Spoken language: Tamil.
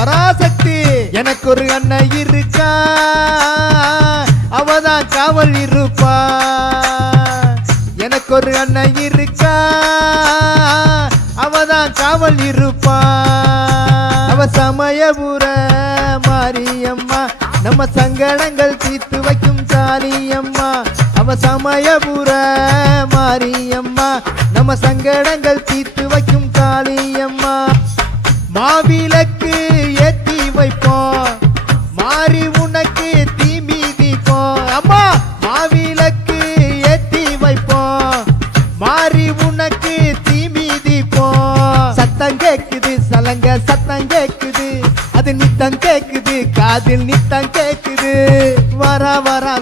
பராசக்தி. எனக்கு ஒரு அண்ணன் இருக்கா, அவதான் காவல் இருப்பா. எனக்கு ஒரு அண்ணன் இருக்கா, அவதான் காவல் இருப்பா. அவ சமயபுர மாரியம்மா, நம்ம சங்கடங்கள் தீர்த்து வைக்கும் காளியம்மா. அவ சமயபுர மாரியம்மா, நம்ம சங்கடங்கள் தீர்த்து வைக்கும் காளியம்மா. மாவிளக்கு ஏத்தி வைப்போம், மாறி உனக்கு தீ மீதிப்போம். அம்மா மாவிளக்கு ஏத்தி வைப்போம், மாறி உனக்கு தீ மீதிப்போம். சத்தம் கேக்குது, சலங்க சத்தம் கேக்குது, அது நித்தம் கேக்குது, காதில் நித்தம் கேக்குது. வரா வரா